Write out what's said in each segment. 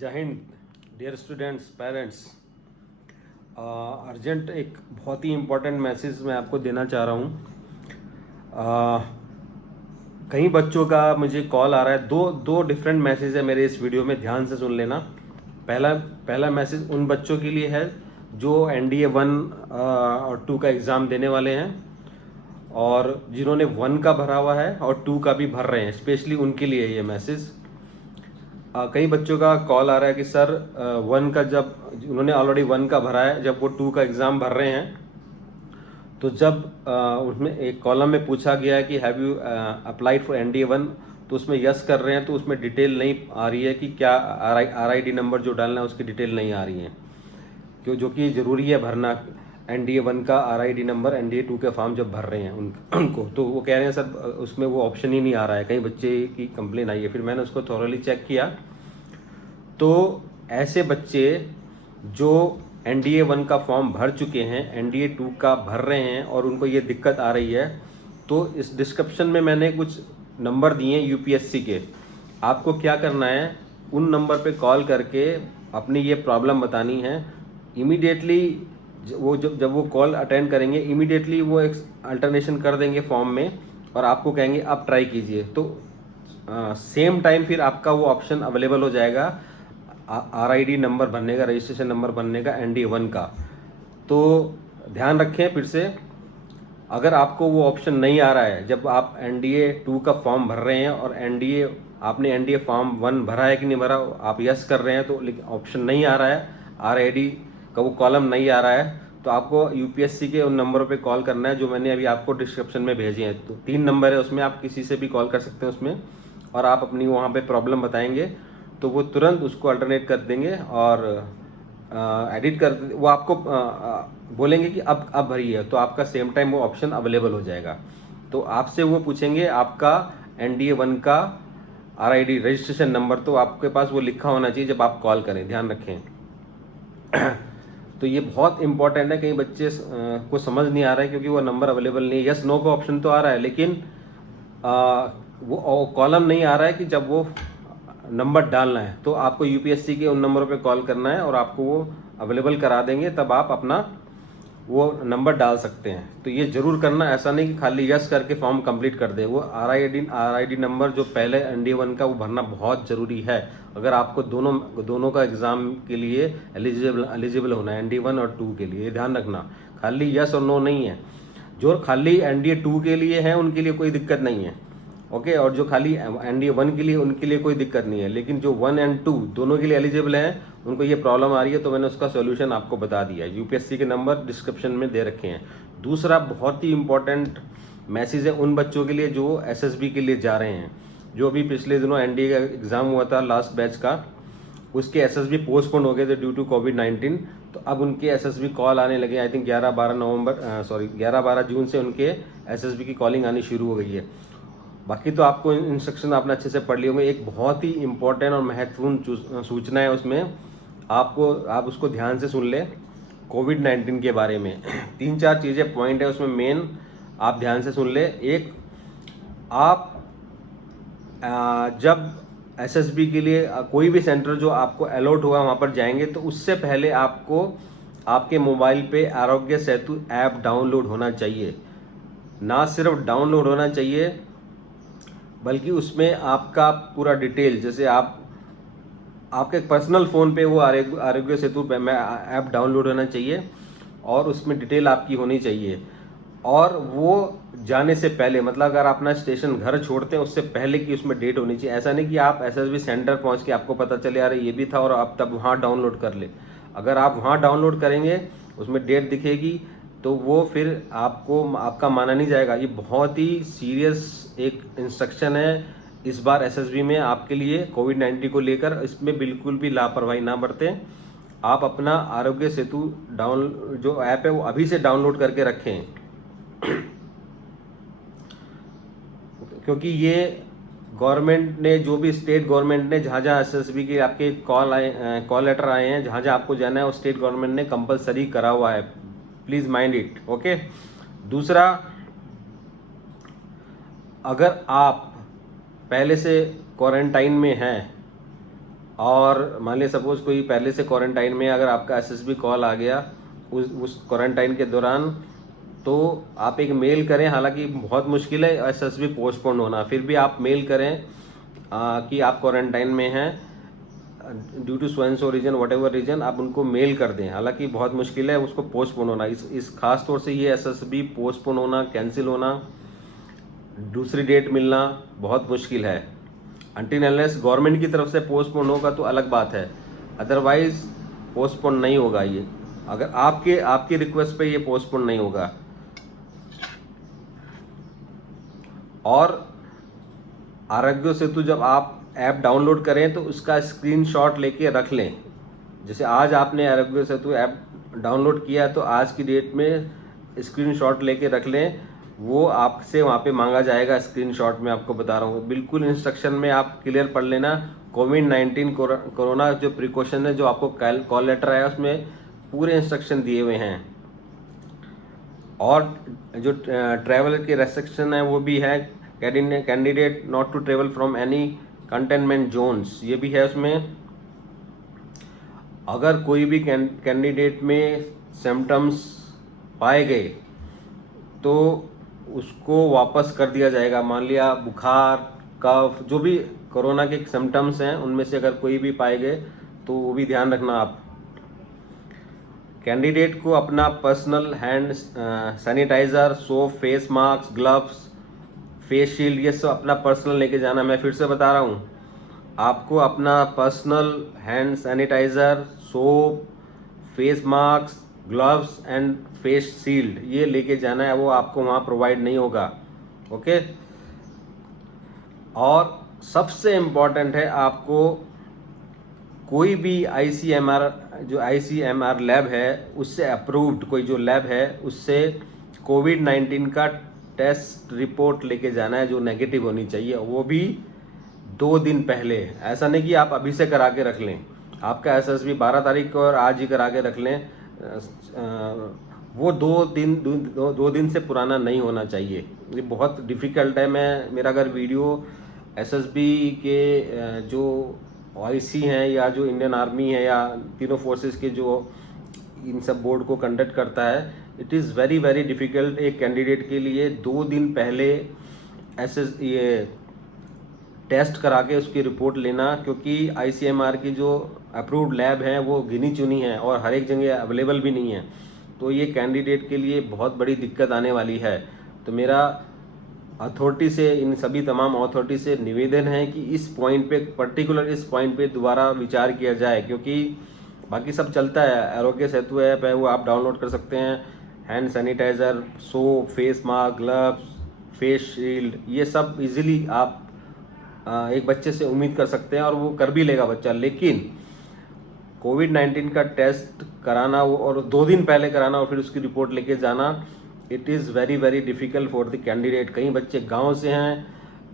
जय हिंद dear students parents. Urgent एक बहुत ही इम्पोर्टेंट मैसेज मैं आपको देना चाह रहा हूँ। कई बच्चों का मुझे कॉल आ रहा है। दो डिफरेंट मैसेज है मेरे इस वीडियो में, ध्यान से सुन लेना। पहला मैसेज उन बच्चों के लिए है जो NDA 1 और 2 का एग्ज़ाम देने वाले हैं और जिन्होंने 1 का भरा हुआ है और 2 का भी भर रहे हैं, स्पेशली उनके लिए ये मैसेज। कई बच्चों का कॉल आ रहा है कि सर 1 का, जब उन्होंने ऑलरेडी 1 का भरा है, जब वो 2 का एग्ज़ाम भर रहे हैं तो जब उसमें एक कॉलम में पूछा गया है कि have you applied for NDA 1, तो उसमें यस कर रहे हैं तो उसमें डिटेल नहीं आ रही है कि क्या RID नंबर जो डालना है उसकी डिटेल नहीं आ रही है, जो कि ज़रूरी है भरना। NDA 1 का RID नंबर NDA 2 के फॉर्म जब भर रहे हैं उनको, तो वो कह रहे हैं सर उसमें वो ऑप्शन ही नहीं आ रहा है। कई बच्चे की कंप्लेन आई है, फिर मैंने उसको थॉरली चेक किया तो ऐसे बच्चे जो NDA 1 का फॉर्म भर चुके हैं, NDA 2 का भर रहे हैं और उनको ये दिक्कत आ रही है, तो इस डिस्क्रिप्शन में मैंने कुछ नंबर दिए हैं UPSC के। आपको क्या करना है, उन नंबर पे कॉल करके अपनी ये प्रॉब्लम बतानी है। इमीडिएटली वो जब वो कॉल अटेंड करेंगे, इमीडिएटली वो एक अल्टरनेशन कर देंगे फॉर्म में और आपको कहेंगे आप ट्राई कीजिए। तो सेम टाइम फिर आपका वो ऑप्शन अवेलेबल हो जाएगा RID नंबर भरने का, रजिस्ट्रेशन नंबर भरने का NDA 1 का। तो ध्यान रखें फिर से, अगर आपको वो ऑप्शन नहीं आ रहा है जब आप NDA 2 का फॉर्म भर रहे हैं और आपने NDA फॉर्म 1 भरा है कि नहीं भरा, आप यस कर रहे हैं तो ऑप्शन नहीं आ रहा है, RID का वो कॉलम नहीं आ रहा है, तो आपको UPSC के उन नंबरों पे कॉल करना है जो मैंने अभी आपको डिस्क्रिप्शन में भेजे हैं। तो 3 नंबर है, उसमें आप किसी से भी कॉल कर सकते हैं उसमें, और आप अपनी वहाँ पे प्रॉब्लम बताएंगे तो वो तुरंत उसको अल्टरनेट कर देंगे और एडिट कर वो आपको बोलेंगे कि अब भरिए, तो आपका सेम टाइम वो ऑप्शन अवेलेबल हो जाएगा। तो आपसे वो पूछेंगे आपका NDA 1 का RID रजिस्ट्रेशन नंबर, तो आपके पास वो लिखा होना चाहिए जब आप कॉल करें, ध्यान रखें। तो ये बहुत इंपॉर्टेंट है। कई बच्चे को समझ नहीं आ रहा है क्योंकि वो नंबर अवेलेबल नहीं है। यस नो का ऑप्शन तो आ रहा है लेकिन वो कॉलम नहीं आ रहा है कि जब वो नंबर डालना है तो आपको UPSC के उन नंबरों पे कॉल करना है और आपको वो अवेलेबल करा देंगे, तब आप अपना वो नंबर डाल सकते हैं। तो ये ज़रूर करना, ऐसा नहीं कि खाली यस करके फॉर्म कंप्लीट कर दे। वो RID नंबर जो पहले NDA 1 का वो भरना बहुत ज़रूरी है अगर आपको दोनों का एग्ज़ाम के लिए एलिजिबल होना है, NDA 1 और 2 के लिए। ध्यान रखना, खाली यस और नो नहीं है। जो खाली NDA 2 के लिए है उनके लिए कोई दिक्कत नहीं है, ओके। और जो खाली NDA 1 के लिए, उनके लिए कोई दिक्कत नहीं है। लेकिन जो 1 और 2 दोनों के लिए एलिजिबल हैं, उनको ये प्रॉब्लम आ रही है, तो मैंने उसका सोल्यूशन आपको बता दिया है। UPSC के नंबर डिस्क्रिप्शन में दे रखे हैं। दूसरा बहुत ही इंपॉर्टेंट मैसेज है उन बच्चों के लिए जो SSB के लिए जा रहे हैं। जो अभी पिछले दिनों NDA का एग्ज़ाम हुआ था लास्ट बैच का, उसके SSB पोस्टपोन हो गए थे ड्यू टू COVID-19। तो अब उनके SSB कॉल आने लगे। आई थिंक 11-12 जून से उनके SSB की कॉलिंग आनी शुरू हो गई है। बाकी तो आपको इंस्ट्रक्शन आपने अच्छे से पढ़ लिए होंगे। एक बहुत ही इम्पोर्टेंट और महत्वपूर्ण सूचना है उसमें, आप उसको ध्यान से सुन ले। COVID-19 के बारे में 3-4 चीज़ें पॉइंट है उसमें मेन, आप ध्यान से सुन ले। एक, आप जब SSB के लिए कोई भी सेंटर जो आपको अलॉट हुआ वहाँ पर जाएंगे, तो उससे पहले आपको आपके मोबाइल पे आरोग्य सेतु ऐप डाउनलोड होना चाहिए। ना सिर्फ डाउनलोड होना चाहिए बल्कि उसमें आपका पूरा डिटेल, जैसे आपके पर्सनल फ़ोन पे वो आरोग्य सेतु ऐप डाउनलोड होना चाहिए और उसमें डिटेल आपकी होनी चाहिए। और वो जाने से पहले, मतलब अगर आप अपना स्टेशन घर छोड़ते हैं उससे पहले की उसमें डेट होनी चाहिए। ऐसा नहीं कि आप SSB सेंटर पहुंच के आपको पता चले यार ये भी था और आप तब वहाँ डाउनलोड कर ले। अगर आप वहाँ डाउनलोड करेंगे, उसमें डेट दिखेगी, तो वो फिर आपका माना नहीं जाएगा। ये बहुत ही सीरियस एक इंस्ट्रक्शन है इस बार SSB में आपके लिए COVID-19 को लेकर। इसमें बिल्कुल भी लापरवाही ना बरतें। आप अपना आरोग्य सेतु जो ऐप है वो अभी से डाउनलोड करके रखें क्योंकि ये गवर्नमेंट ने, जो भी स्टेट गवर्नमेंट ने जहाँ जहाँ SSB के आपके कॉल लेटर आए हैं, जहाँ जहाँ आपको जाना है, वो स्टेट गवर्नमेंट ने कंपलसरी करा हुआ है। Please mind it, okay. दूसरा, अगर आप पहले से क्वारंटाइन में हैं और मान लिया सपोज़ कोई पहले से क्वारंटाइन में, अगर आपका एसएसबी कॉल आ गया उस क्वारंटाइन के दौरान, तो आप एक मेल करें। हालांकि बहुत मुश्किल है एसएसबी पोस्टपोन होना, फिर भी आप मेल करें कि आप क्वारंटाइन में हैं due to so and so reason, whatever reason, आप उनको मेल कर दें। हालांकि बहुत मुश्किल है उसको पोस्टपोन होना। इस खास तौर से ये एसएसबी पोस्टपोन होना, कैंसिल होना, दूसरी डेट मिलना बहुत मुश्किल है। अनटिल अनलेस गवर्नमेंट की तरफ से पोस्टपोन होगा तो अलग बात है, अदरवाइज पोस्टपोन नहीं होगा ये। अगर आपकी रिक्वेस्ट पे ये पोस्टपोन नहीं होगा। और आरोग्य सेतु जब आप ऐप डाउनलोड करें तो उसका स्क्रीनशॉट लेके रख लें। जैसे आज आपने आरोग्य सेतु ऐप डाउनलोड किया तो आज की डेट में स्क्रीनशॉट लेके रख लें, वो आपसे वहाँ पे मांगा जाएगा स्क्रीनशॉट में। आपको बता रहा हूँ, बिल्कुल इंस्ट्रक्शन में आप क्लियर पढ़ लेना। कोविड-19 कोरोना जो प्रिकॉशन है, जो आपको कॉल लेटर आया उसमें पूरे इंस्ट्रक्शन दिए हुए हैं। और जो ट्रैवल के रेस्ट्रिक्शन है वो भी है, candidate not to travel from any containment zones, ये भी है उसमें। अगर कोई भी कैंडिडेट में सिम्टम्स पाए गए तो उसको वापस कर दिया जाएगा। मान लिया बुखार, कफ, जो भी कोरोना के सिम्टम्स हैं उनमें से अगर कोई भी पाए गए तो वो भी ध्यान रखना आप। कैंडिडेट को अपना personal hand sanitiser, soap, face mask, gloves, face shield, ये सब अपना पर्सनल लेके जाना। मैं फिर से बता रहा हूँ, आपको अपना personal hand sanitiser, soap, face mask, gloves and face shield ये लेके जाना है। वो आपको वहाँ प्रोवाइड नहीं होगा। ओके। और सबसे इम्पॉर्टेंट है, आपको कोई भी आईसीएमआर लैब है उससे अप्रूव्ड कोई जो लैब है उससे कोविड-19 का टेस्ट रिपोर्ट लेके जाना है, जो नेगेटिव होनी चाहिए, वो भी 2 दिन पहले। ऐसा नहीं कि आप अभी से करा के रख लें। आपका एसएसबी 12 तारीख को और आज ही करा के रख लें, वो 2 दिन से पुराना नहीं होना चाहिए। ये बहुत डिफ़िकल्ट है। मेरा अगर वीडियो एसएसबी के जो आईसी हैं या जो इंडियन आर्मी है या तीनों फोर्सेस के जो इन सब बोर्ड को कंडक्ट करता है, it is very very difficult एक कैंडिडेट के लिए 2 दिन पहले ये टेस्ट करा के उसकी रिपोर्ट लेना, क्योंकि आईसीएमआर की जो अप्रूव्ड लैब हैं वो गिनी चुनी हैं और हर एक जगह अवेलेबल भी नहीं है। तो ये कैंडिडेट के लिए बहुत बड़ी दिक्कत आने वाली है। तो मेरा अथॉरिटी से, इन सभी तमाम अथॉरिटी से निवेदन है कि इस पॉइंट पे, पर्टिकुलर इस पॉइंट पे दोबारा विचार किया जाए, क्योंकि बाकी सब चलता है। आरोग्य सेतु ऐप है वो आप डाउनलोड कर सकते हैं। Hand sanitiser, soap, face mask, gloves, face shield, ये सब इजीली आप एक बच्चे से उम्मीद कर सकते हैं और वो कर भी लेगा बच्चा। लेकिन कोविड-19 का टेस्ट कराना वो और 2 दिन पहले कराना और फिर उसकी रिपोर्ट लेके जाना, it is very very difficult for the candidate. कई बच्चे गांव से हैं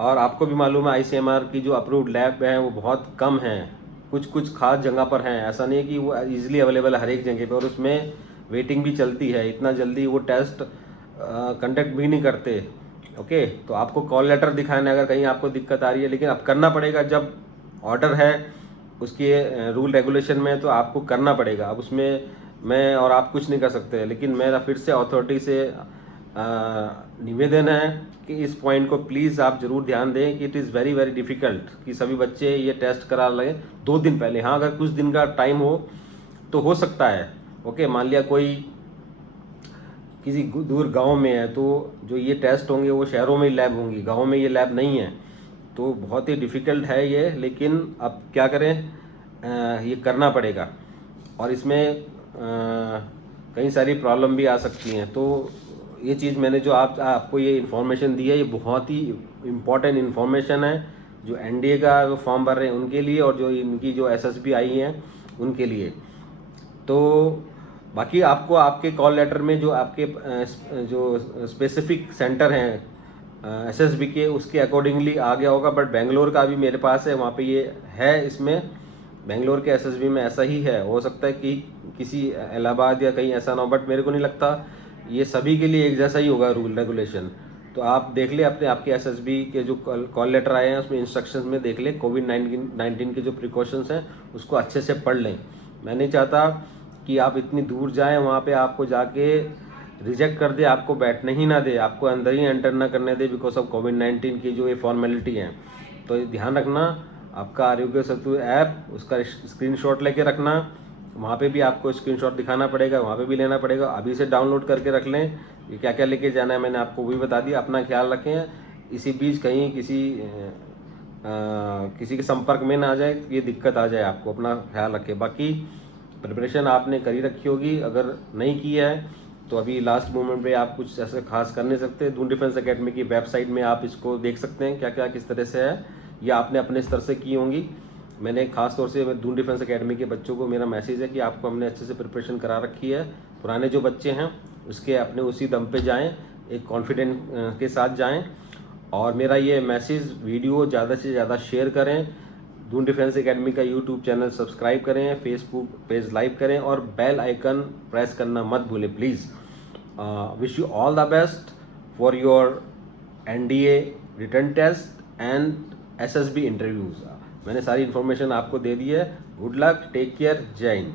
और आपको भी मालूम है आईसीएमआर की जो अप्रूव्ड लैब है वो बहुत कम हैं, कुछ खास जगह पर हैं। ऐसा नहीं है कि वो इजीली अवेलेबल है हर एक जगह पे, और उसमें वेटिंग भी चलती है। इतना जल्दी वो टेस्ट कंडक्ट भी नहीं करते। ओके। तो आपको कॉल लेटर दिखाना है अगर कहीं आपको दिक्कत आ रही है, लेकिन अब करना पड़ेगा। जब ऑर्डर है उसके रूल रेगुलेशन में तो आपको करना पड़ेगा। अब उसमें मैं और आप कुछ नहीं कर सकते। लेकिन मेरा फिर से अथॉरिटी से निवेदन है कि इस पॉइंट को प्लीज़ आप ज़रूर ध्यान दें कि it is very very difficult कि सभी बच्चे ये टेस्ट करा लें 2 दिन पहले। हाँ, अगर कुछ दिन का टाइम हो तो हो सकता है। ओके। मान लिया कोई किसी दूर गांव में है तो जो ये टेस्ट होंगे वो शहरों में ही लैब होंगी, गाँव में ये लैब नहीं है, तो बहुत ही डिफ़िकल्ट है ये। लेकिन अब क्या करें, ये करना पड़ेगा। और इसमें कई सारी प्रॉब्लम भी आ सकती हैं। तो ये चीज़ मैंने जो आपको ये इन्फॉर्मेशन दी है, ये बहुत ही इम्पॉर्टेंट इन्फॉर्मेशन है जो एनडीए का जो फॉर्म भर रहे हैं उनके लिए और जो इनकी जो एसएसबी आई हैं उनके लिए। तो बाकी आपको आपके कॉल लेटर में जो आपके जो स्पेसिफिक सेंटर हैं एसएसबी के, उसके अकॉर्डिंगली आ गया होगा। बट बेंगलोर का भी मेरे पास है, वहाँ पे ये है। इसमें बेंगलोर के एसएसबी में ऐसा ही है। हो सकता है कि किसी इलाहाबाद या कहीं ऐसा ना हो, बट मेरे को नहीं लगता। ये सभी के लिए एक जैसा ही होगा रूल रेगुलेशन। तो आप देख ले अपने आपके एसएसबी के जो कॉल लेटर आए हैं उसमें इंस्ट्रक्शंस में देख ले कोविड-19 के जो प्रिकॉशंस हैं उसको अच्छे से पढ़ लें। मैं नहीं चाहता कि आप इतनी दूर जाएं, वहाँ पे आपको जाके रिजेक्ट कर दे, आपको बैठने ही ना दे, आपको अंदर ही एंटर ना करने दे बिकॉज ऑफ कोविड-19 की जो ये फॉर्मेलिटी है। तो ये ध्यान रखना, आपका आरोग्य सेतु ऐप उसका स्क्रीनशॉट लेके रखना, वहाँ पे भी आपको स्क्रीनशॉट दिखाना पड़ेगा, वहाँ पे भी लेना पड़ेगा। अभी से डाउनलोड करके रख लें, ये क्या क्या लेके जाना है मैंने आपको वही बता दिया। अपना ख्याल रखें, इसी बीच कहीं किसी के संपर्क में ना आ जाए, ये दिक्कत आ जाए, आपको अपना ख्याल रखें। बाकी प्रिपरेशन आपने करी रखी होगी, अगर नहीं की है तो अभी लास्ट मोमेंट पे आप कुछ ऐसे खास कर नहीं सकते। दून डिफेंस एकेडमी की वेबसाइट में आप इसको देख सकते हैं क्या क्या किस तरह से है, या आपने अपने स्तर से की होंगी। मैंने खास तौर से दून डिफेंस एकेडमी के बच्चों को मेरा मैसेज है कि आपको हमने अच्छे से प्रिपरेशन करा रखी है। पुराने जो बच्चे हैं उसके अपने उसी दम पे जाएं, एक कॉन्फिडेंट के साथ जाएं। और मेरा ये मैसेज वीडियो ज़्यादा से ज़्यादा शेयर करें, दून डिफेंस एकेडमी का यूट्यूब चैनल सब्सक्राइब करें, फेसबुक पेज लाइक करें और बेल आइकन प्रेस करना मत भूलें please. Wish you all the best for your NDA written test and SSB interviews. मैंने सारी इन्फॉर्मेशन आपको दे दी है। गुड लक, टेक केयर, जय हिंद।